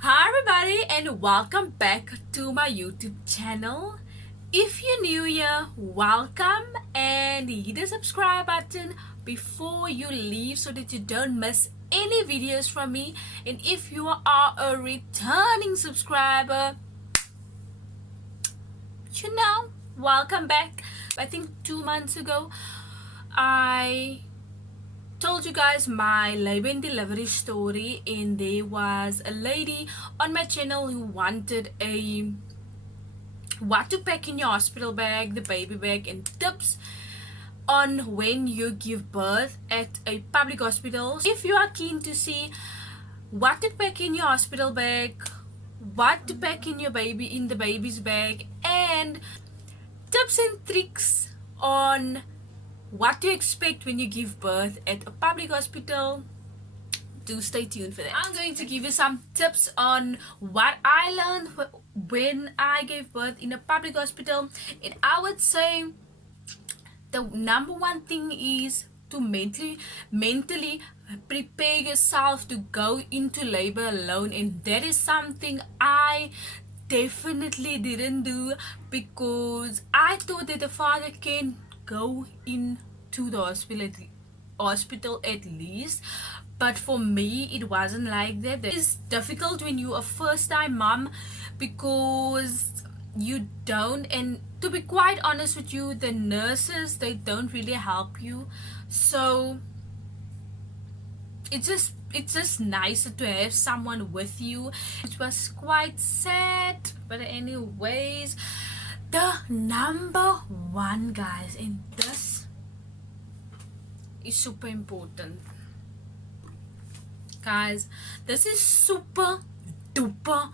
Hi everybody and welcome back to my YouTube channel. If you're new here, welcome and hit the subscribe button before you leave so that you don't miss any videos from me. And if you are a returning subscriber, welcome back. I think 2 months ago I told you guys my labor and delivery story, and there was a lady on my channel who wanted a what to pack in your hospital bag, the baby bag, and tips on when you give birth at a public hospital. If you are keen to see what to pack in your hospital bag, what to pack in your baby in the baby's bag, and tips and tricks on what to expect when you give birth at a public hospital, do stay tuned for that. I'm going to give you some tips on what I learned when I gave birth in a public hospital. And I would say the number one thing is to mentally prepare yourself to go into labor alone, and that is something I definitely didn't do because I thought that the father can go into the hospital at least, but for me it wasn't like that. It's difficult when you're a first time mom because you don't, and to be quite honest with you, the nurses, they don't really help you. So it's just nicer to have someone with you. It was quite sad, but anyways, the number one, guys, and this is super important, guys. This is super duper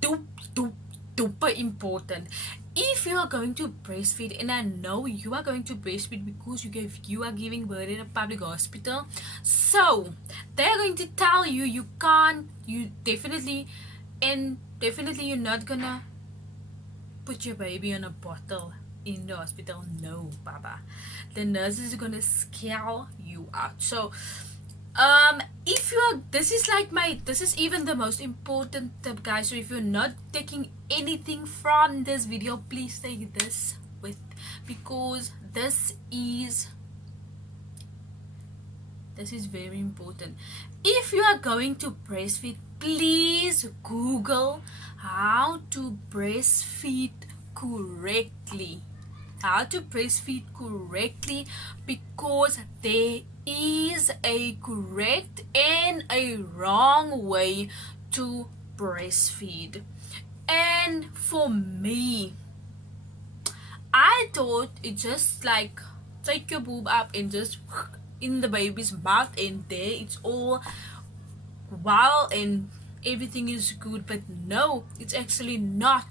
duper important. If you are going to breastfeed, and I know you are going to breastfeed because you are giving birth in a public hospital, so they're going to tell you you can't, you definitely, and definitely you're not gonna put your baby on a bottle in the hospital. No, baba, the nurses are gonna scale you out. So if you're, this is even the most important tip, guys. So if you're not taking anything from this video, please take this with, because this is very important. If you are going to breastfeed, please Google how to breastfeed correctly. How to breastfeed correctly, because there is a correct and a wrong way to breastfeed. And for me, I thought it just like take your boob up and just in the baby's mouth, and there it's all wow and everything is good. But no, it's actually not.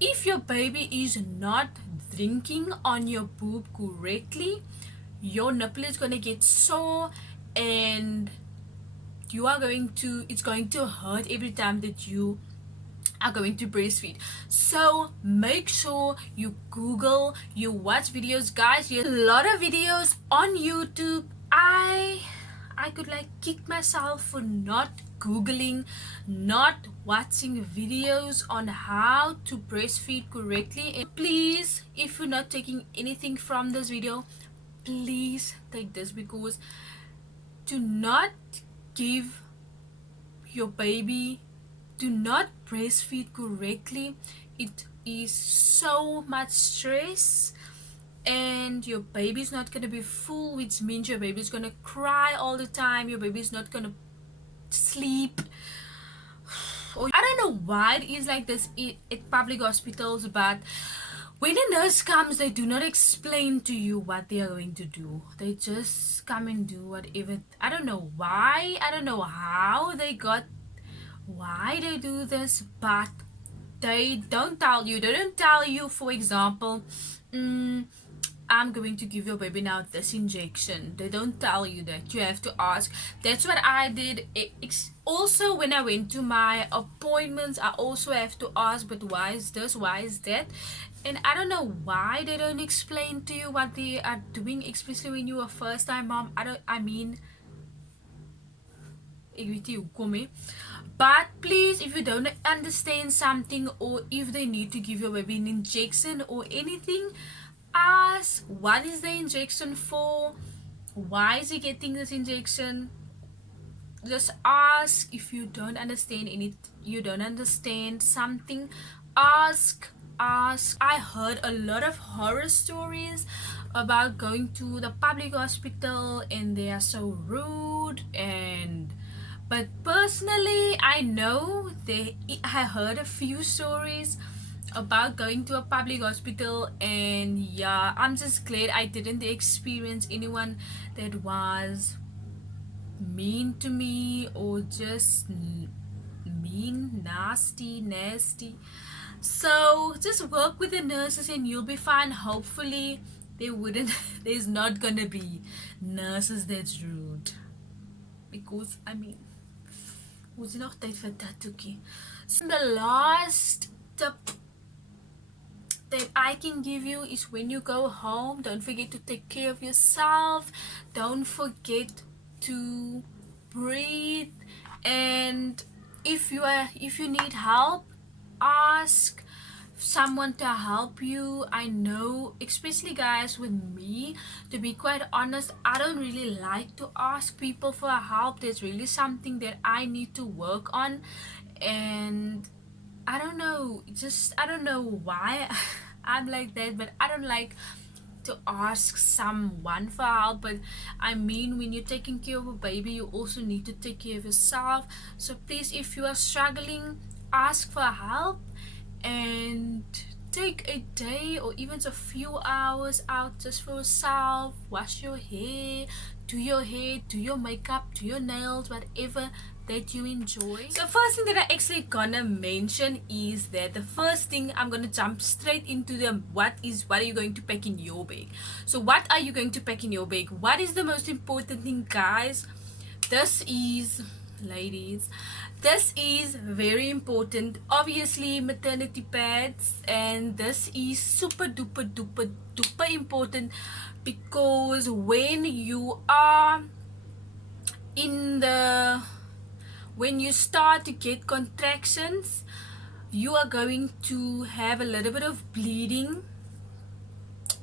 If your baby is not drinking on your boob correctly, your nipple is going to get sore, and it's going to hurt every time that you are going to breastfeed. So make sure you Google, you watch videos, guys. There's a lot of videos on YouTube. I could like kick myself for not Googling, not watching videos on how to breastfeed correctly. And please, if you're not taking anything from this video, please take this, because do not give your baby, do not breastfeed correctly. It is so much stress, and your baby's not going to be full, which means your baby's going to cry all the time, your baby's not going to sleep. Or I don't know why it is like this at public hospitals, but when a nurse comes, they do not explain to you what they are going to do. They just come and do whatever. I don't know why, I don't know why they do this, but they don't tell you. They don't tell you, for example, I'm going to give your baby now this injection. They don't tell you that. You have to ask. That's what I did. Also, when I went to my appointments, I also have to ask, but why is this? Why is that? And I don't know why they don't explain to you what they are doing, especially when you're a first time mom. I mean, ek weet nie hoekom nie. But please, if you don't understand something, or if they need to give your baby an injection or anything, ask what is the injection for, why is he getting this injection. Just ask. If you don't understand you don't understand something, ask. I heard a lot of horror stories about going to the public hospital and they are so rude. And but personally, I heard a few stories about going to a public hospital, and yeah, I'm just glad I didn't experience anyone that was mean to me, or just mean, nasty. So just work with the nurses and you'll be fine. Hopefully they wouldn't there's not gonna be nurses that's rude, because I mean, ons het nog tyd vir dat toekie. So the last tip that I can give you is, when you go home, don't forget to take care of yourself. Don't forget to breathe. And if you need help, ask someone to help you. I know, especially guys, with me, to be quite honest, I don't really like to ask people for help. There's really something that I need to work on, and I don't know why I'm like that, but I don't like to ask someone for help. But I mean, when you're taking care of a baby, you also need to take care of yourself. So please, if you are struggling, ask for help and take a day or even a few hours out just for yourself. Wash your hair, do your makeup, do your nails, whatever that you enjoy. So first thing that I actually gonna mention is that the first thing, I'm gonna jump straight into the what are you going to pack in your bag. So what are you going to pack in your bag? What is the most important thing, guys? This is, ladies, this is very important. Obviously maternity pads, and this is super duper important, because when you are when you start to get contractions, you are going to have a little bit of bleeding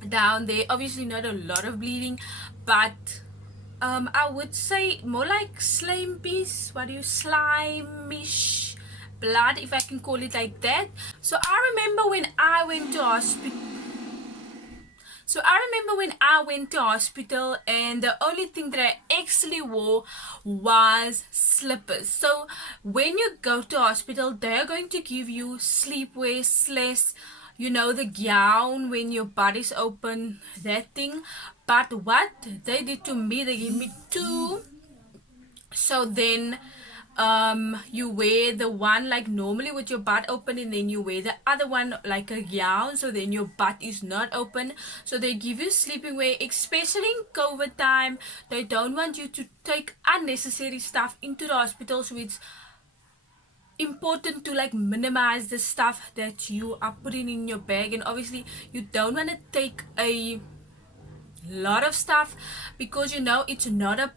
down there. Obviously not a lot of bleeding, but I would say more like slimish blood, if I can call it like that. So I remember when I went to hospital, and the only thing that I actually wore was slippers. So when you go to hospital, they're going to give you sleepwear / the gown when your body's open, that thing. But what they did to me, they gave me two. So then you wear the one like normally with your butt open, and then you wear the other one like a gown, so then your butt is not open. So they give you sleeping wear, especially in COVID time. They don't want you to take unnecessary stuff into the hospital, so it's important to like minimize the stuff that you are putting in your bag. And obviously you don't want to take a lot of stuff, because it's not a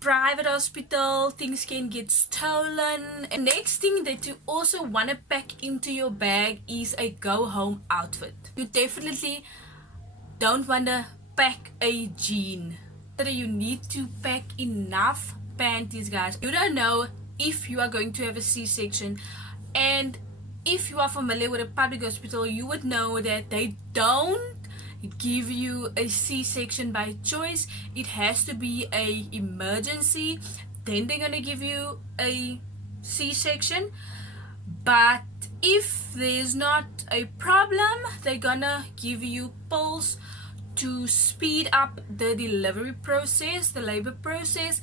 private hospital, things can get stolen. And next thing that you also want to pack into your bag is a go home outfit. You definitely don't want to pack a jean. You need to pack enough panties, guys. You don't know if you are going to have a C-section, and if you are familiar with a public hospital, you would know that they don't give you a C-section by choice. It has to be a emergency, then they're gonna give you a C-section. But if there's not a problem, they're gonna give you pills to speed up the delivery process, the labor process.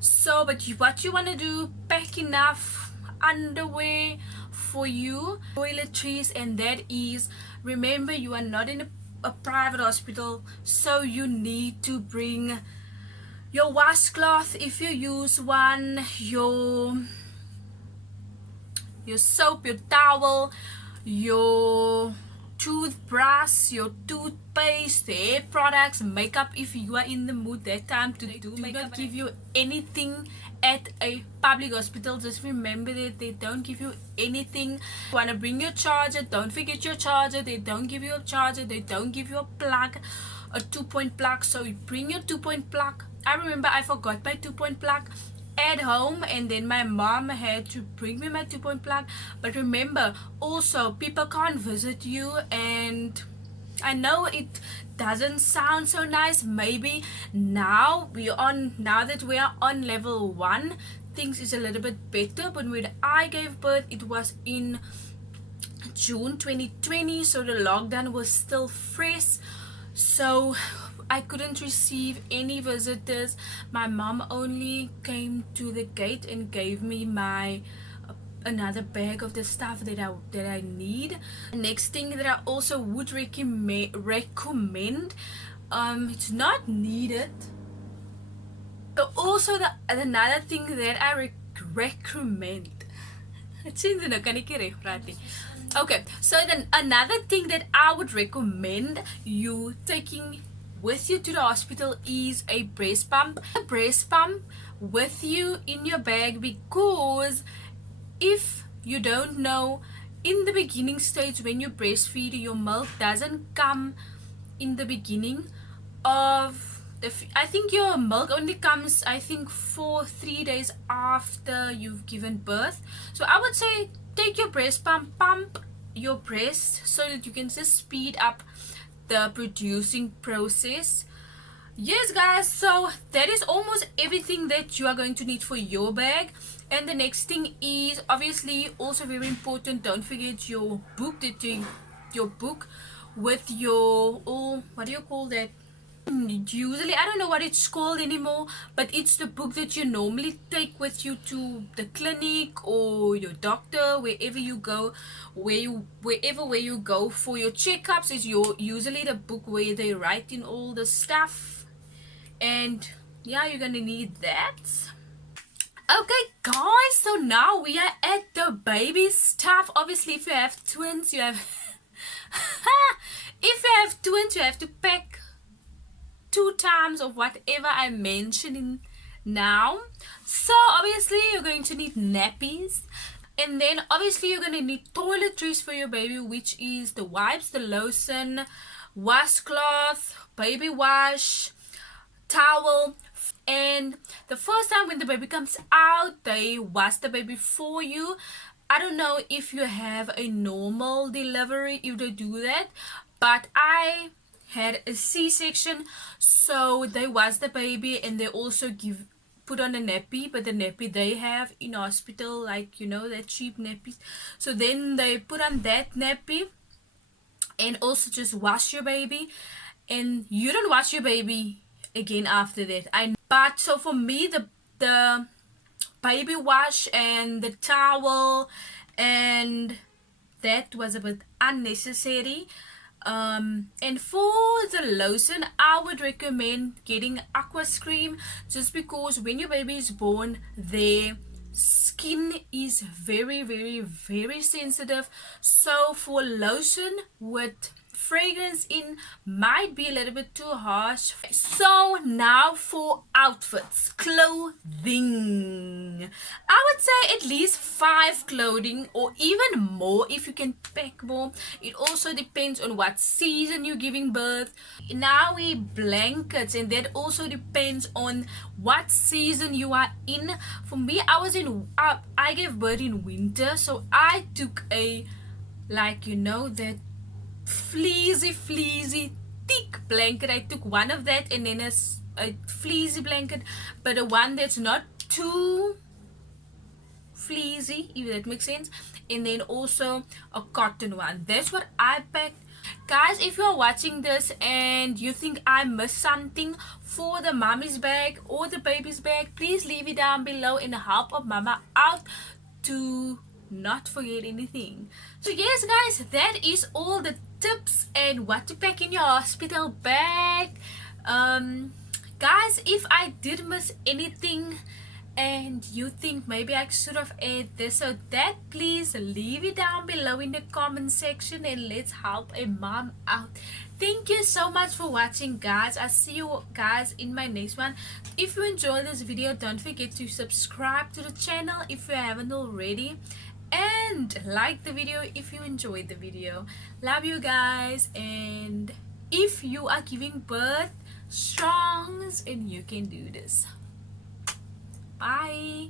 So but what you want to do, pack enough underwear for you, toiletries, and that is, remember, you are not in a private hospital, so you need to bring your washcloth if you use one, your soap, your towel, your toothbrush, your toothpaste, hair products, makeup if you are in the mood that time to do makeup. Do not give you anything at a public hospital, just remember that they don't give you anything. Want to bring your charger, don't forget your charger. They don't give you a charger, they don't give you a plug, a 2-point plug. So you bring your 2-point plug. I remember I forgot my 2-point plug at home, and then my mom had to bring me my 2-point plug. But remember also, people can't visit you, and I know it doesn't sound so nice. Maybe now that we are on level 1, things is a little bit better. But when I gave birth, it was in June 2020, so the lockdown was still fresh, so I couldn't receive any visitors. My mom only came to the gate and gave me my another bag of the stuff that I need. Next thing that I also would recommend, it's not needed. So also another thing that I recommend. Okay, so then another thing that I would recommend you taking with you to the hospital is a breast pump. A breast pump with you in your bag, because if you don't know, in the beginning stage when you breastfeed, your milk doesn't come in the beginning of I think your milk only comes, I think, for 3 days after you've given birth. So I would say take your breast pump your breast, so that you can just speed up the producing process. Yes guys, so that is almost everything that you are going to need for your bag. And the next thing is obviously also very important, don't forget your book, your book with your, oh, what do you call that? Usually I don't know what it's called anymore, but it's the book that you normally take with you to the clinic or your doctor, wherever you go, where you go for your checkups. Is usually the book where they write in all the stuff. And yeah, you're gonna need that. Okay guys, so now we are at the baby stuff. Obviously if you have twins, you have if you have twins, you have to pack 2 times of whatever I'm mentioning now. So obviously you're going to need nappies, and then obviously you're going to need toiletries for your baby, which is the wipes, the lotion, washcloth, baby wash, towel. And the first time when the baby comes out, they wash the baby for you. I don't know if you have a normal delivery, if they do that, but I had a C-section, so they wash the baby, and they also put on a nappy. But the nappy they have in hospital, like, you know, that cheap nappies, so then they put on that nappy and also just wash your baby, and you don't wash your baby again after that. But so for me, the baby wash and the towel and that was a bit unnecessary. And for the lotion, I would recommend getting Aqua Cream, just because when your baby is born, their skin is very, very, very sensitive. So for lotion with fragrance in might be a little bit too harsh. So now for outfits, clothing, I would say at least 5 clothing, or even more if you can pack more. It also depends on what season you're giving birth. Now we blankets, and that also depends on what season you are in. For me, I gave birth in winter, so I took a, like, you know, that fleecy thick blanket. I took one of that, and then a fleecy blanket, but a one that's not too fleecy, if that makes sense, and then also a cotton one. That's what I packed. Guys, if you're watching this and you think I missed something for the mommy's bag or the baby's bag, please leave it down below and help a mama out to not forget anything. So yes guys, that is all the tips and what to pack in your hospital bag. Guys, if I did miss anything and you think maybe I should have aired this or that, please leave it down below in the comment section and let's help a mom out. Thank you so much for watching, guys. I'll see you guys in my next one. If you enjoyed this video, don't forget to subscribe to the channel if you haven't already, and like the video if you enjoyed the video. Love you guys, and if you are giving birth, strongs, and you can do this. Bye.